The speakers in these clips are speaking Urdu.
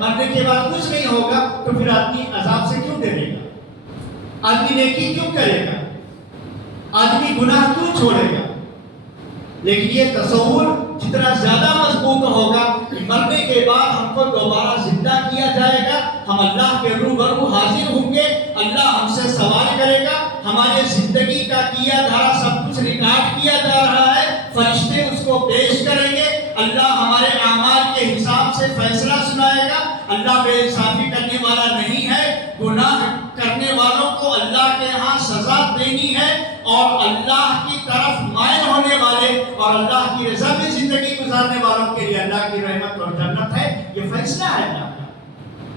مرنے کے بعد کچھ نہیں ہوگا تو پھر آدمی عذاب سے کیوں ڈرے گا؟ آدمی نیکی کیوں کرے گا؟ آدمی گناہ کیوں چھوڑے گا؟ لیکن یہ تصور جتنا زیادہ مضبوط ہوگا کہ مرنے کے بعد ہم کو دوبارہ زندہ کیا جائے گا، ہم اللہ کے روبرو حاضر ہوں گے، اللہ ہم سے سوال کرے گا، ہمارے زندگی کا کیا دھرا سب کچھ ریکارڈ کیا جا رہا ہے، فرشتے اس کو پیش کریں گے، اللہ ہمارے اعمال کے حساب سے فیصلہ سنائے گا۔ اللہ بے انصافی کرنے والا نہیں ہے، گناہ کرنے والوں کو اللہ کے ہاں سزا دینی ہے، اور اللہ کی طرف مائل ہونے والے اور اللہ کی رضا میں زندگی گزارنے والوں کے لیے اللہ کی رحمت اور جنت ہے۔ یہ فیصلہ ہے اللہ کا،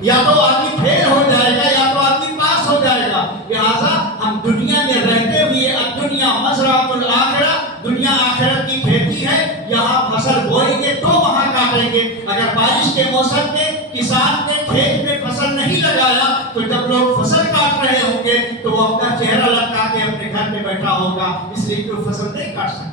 یا تو آدمی فیل ہو جائے گا یا تو آدمی پاس ہو جائے گا۔ لہٰذا ہم دنیا میں رہتے ہوئے الدنیا مزرعۃ الآخرہ، دنیا آخرت کی کھیتی ہے، یہاں فصل بوئیں گے تو وہاں کاٹیں گے۔ اگر بارش کے موسم میں کسان نے کھیت میں فصل نہیں لگایا تو جب لوگ فصل کاٹ رہے ہوں گے تو وہ اپنا چہرہ لٹکا کے اپنے گھر میں بیٹھا ہوگا، اس لیے کہ وہ فصل نہیں کاٹ سکتا۔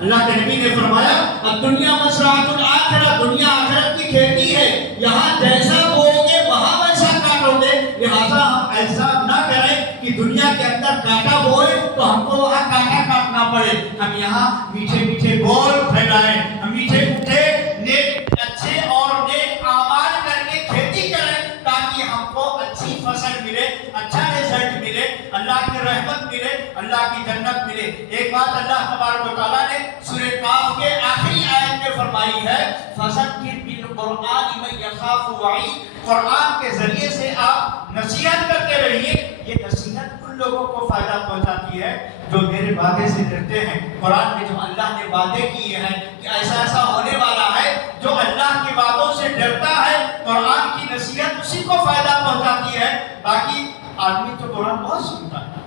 اللہ کے نبی نے فرمایا الدنیا مزرعۃ الآخرہ، دنیا آخرت کی کھیتی ہے، یہاں جیسا بوؤ گے وہاں ویسا کاٹو گے۔ لہٰذا ہم ایسا نہ کریں کہ دنیا کے اندر کاٹا بوئے تو ہم کو وہاں کاٹا کاٹنا پڑے، ہم یہاں میٹھے میٹھے بول پھیلائیں، ہم میٹھے میٹھے نیک اچھے اور نیک اعمال کر کے کھیتی کریں تاکہ ہم کو اچھی فصل ملے، اچھا رزلٹ ملے، اللہ کی رحمت ملے، اللہ کی جنت ملے۔ ایک بات اللہ تبارک و تعالیٰ نے سورہ کاف کے آخری آیت میں فرمائی ہے فَذَكِّرْ بِالْقُرْآنِ مَن يَخَافُ وَعِيدِ، قرآن کے ذریعے سے آپ نصیحت کرتے رہیے۔ یہ نصیحت ان لوگوں کو فائدہ پہنچاتی ہے جو میرے وعدے سے ڈرتے ہیں۔ قرآن میں جو اللہ نے وعدے کیے ہیں کہ ایسا ایسا ہونے والا ہے، جو اللہ کے وعدوں سے ڈرتا ہے قرآن کی نصیحت اسی کو فائدہ پہنچاتی ہے۔ باقی آدمی تو قرآن بہت سنتا ہے،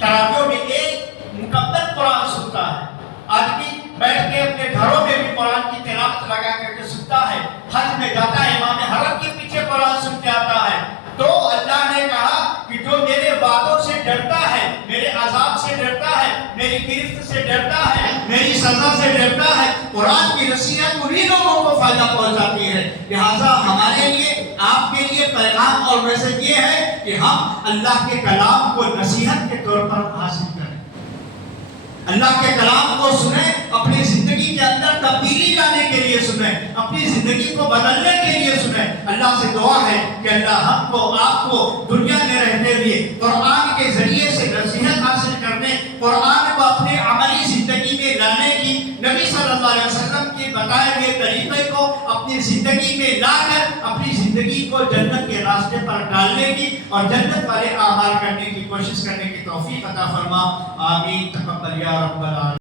تراویحوں میں ایک مکمل قرآن سنتا ہے، آدمی بیٹھ کے اپنے گھروں میں بھی قرآن کی تلاوت لگا کر کے سنتا ہے، حج میں جاتا ہے امام حرم کے پیچھے قرآن سن کے آتا ہے۔ تو اللہ نے کہا کہ جو میرے وعدوں سے ڈرتا ہے، میرے عذاب سے ڈرتا ہے، میری گرفت سے ڈرتا ہے، میری سزا سے ڈرتا ہے، قرآن کی نصیحت انہی لوگوں کو فائدہ پہنچاتی ہے۔ لہٰذا ہمارے لیے، آپ کے لیے پیغام اور میسج یہ ہے کہ ہم اللہ کے کلام کو نصیحت کے طور پر حاصل کریں، اللہ کے کلام کو سنیں، اپنی زندگی کے اندر تبدیلی لانے کے لیے سنیں، اپنی زندگی کو بدلنے کے لیے سنیں۔ اللہ سے دعا ہے کہ اللہ ہم کو، آپ کو دنیا میں رہتے ہوئے قرآن کے ذریعے سے نصیحت حاصل کرنے، قرآن کو اپنے عملی زندگی میں لانے کی، نبی صلی اللہ علیہ وسلم کے بتائے ہوئے طریقے کو اپنی زندگی میں لا کر اپنی زندگی کو جنت کے راستے پر ڈالنے کی اور جنت والے اعمال کرنے کی کوشش کرنے کی توفیق عطا فرما۔ آمین، تقبل یا رب العالمین۔